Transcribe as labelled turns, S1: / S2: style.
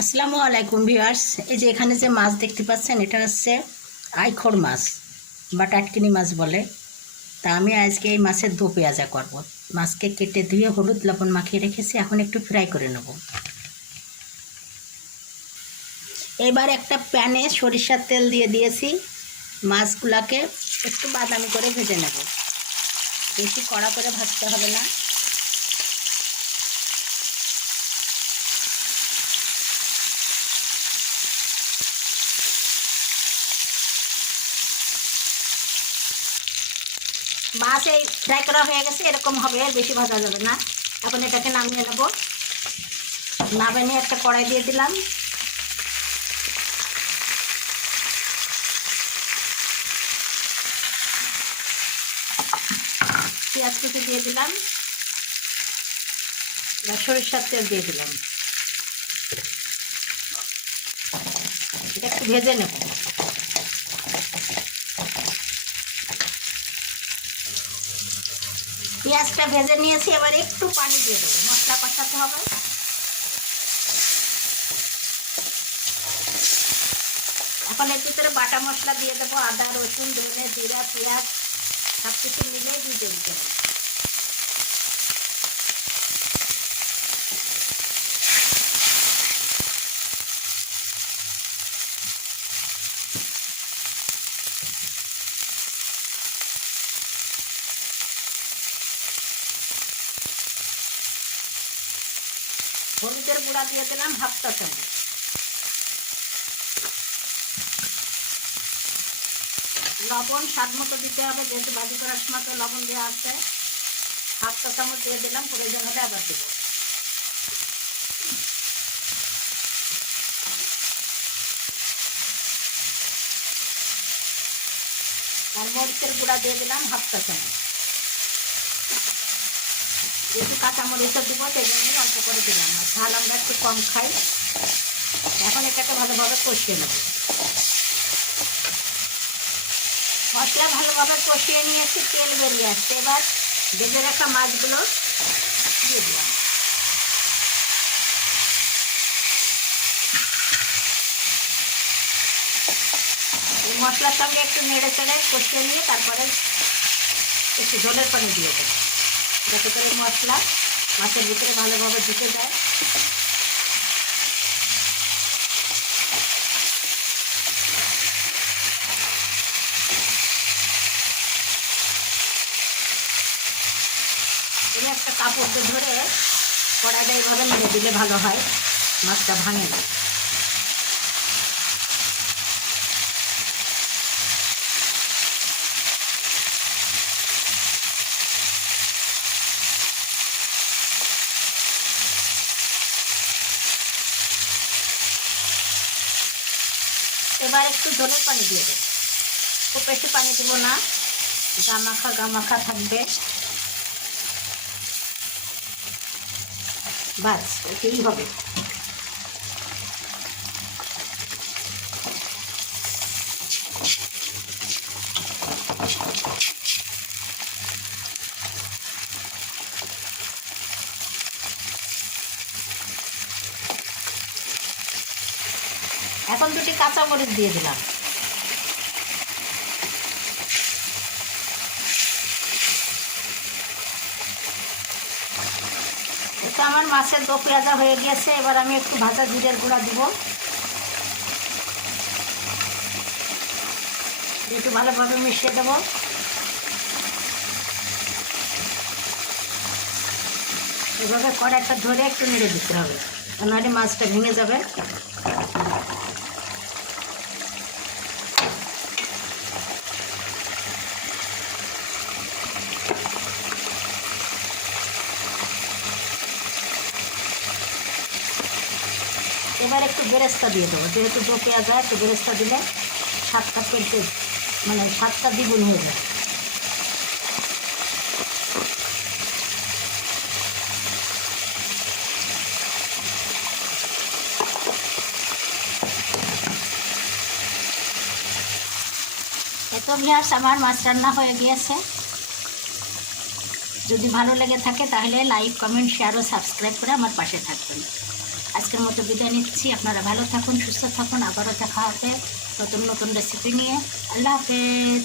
S1: আসসালামু আলাইকুম ভিউয়ার্স। এই যে এখানে যে মাছ দেখতে পাচ্ছেন, এটা হচ্ছে আইখোর মাছ বা টাটকিনি মাছ বলে। তা আমি আজকে এই মাছের দো পেঁয়াজা করব। মাছকে কেটে ধুয়ে হলুদ লবণ মাখিয়ে রেখেছি, এখন একটু ফ্রাই করে নেব। এবার একটা প্যানে সরিষার তেল দিয়ে দিয়েছি। মাছগুলাকে একটু বাদামি করে ভেজে নেব। বেশি কড়া করে ভাজতে হবে না। মাছ এই ফ্রাই করা হয়ে গেছে, এরকম হবে, বেশি ভাজা যাবে না। এখন এটাকে নামিয়ে নেব। নামিয়ে একটা কড়াই দিয়ে দিলাম। পেঁয়াজ কুচি দিয়ে দিলাম। সরিষার তেল দিয়ে দিলাম। এটা একটু ভেজে নেব। পেঁয়াজটা ভেজে নিয়েছি, এবার একটু পানি দিয়ে দেবো। মশলা কষাতে হবে। এখন এর ভিতরে বাটা মশলা দিয়ে দেবো, আদা, রসুন, ধনে, জিরা, পেঁয়াজ সব কিছু মিলিয়ে দিয়ে দিতে হবে হলুদের গুঁড়া দিয়ে দিলাম হাফ চা চামচ। লবণ স্বাদ মতো দিতে হবে, যেহেতু ভাজি করার সময় তো লবণ দেওয়া আছে। হাফ চা চামচ দিয়ে দিলাম, প্রয়োজন হলে আবার দেবো। আর মরিচের গুঁড়া দিয়ে দিলাম হাফ চা চামচ। যেহেতু কাঁচামরিচও দিব সেই জন্য অল্প করে দিলাম। আর ঝাল আমরা একটু কম খাই। এখন এটাকে ভালোভাবে কষিয়ে নেব। মশলা ভালোভাবে কষিয়ে নিয়েছি, তেল বেরিয়ে আসছে। এবার ভেজে রাখা মাছগুলো দিয়ে দিলাম। মশলার সঙ্গে একটু নেড়ে চেড়ে কষিয়ে নিয়ে তারপরে একটু ঝোলের পানি দিয়ে দেবো। যাতে করে মশলা মাছের ভিতরে ভালোভাবে ঢুকে যায়। তুমি একটা কাপড় ধরে কড়াইটা এইভাবে নেড়ে দিলে ভালো হয়, মাছটা ভাঙে না। এবার একটু জলের পানি দিয়ে দেব। খুব বেশি পানি দেবো না। গামাখা গামাখা থাকবে। বাস এটাই হবে। এখন দুটি কাঁচা কাঁচামরিচ দিয়ে দিলাম। এটা আমার মাছের দো পেঁয়াজা হয়ে গিয়েছে, এবার আমি একটু ভাজা জিরের গুঁড়া দিব। একটু ভালোভাবে মিশিয়ে দেবো। এভাবে কড়াইটা ধরে একটু নেড়ে দিতে হবে, নাহলে মাছটা ভেঙে যাবে। এবার একটু বেরেস্তা দিয়ে দেবো। যেহেতু দো পেঁয়াজ হয় একটু বেরেস্তা দিলে স্বাদটা পেটে মানে স্বাদটা দ্বিগুণ হয়ে যায়। এত ভিয়ার্স আমার মাছ রান্না হয়ে গিয়েছে। যদি ভালো লেগে থাকে, তাহলে লাইক, কমেন্ট, শেয়ার ও সাবস্ক্রাইব করে আমার পাশে থাকবেন। আজকের মতো বিদায় নিচ্ছি। আপনারা ভালো থাকুন, সুস্থ থাকুন। আবারও দেখা হবে নতুন নতুন রেসিপি নিয়ে। আল্লাহ হাফেজ।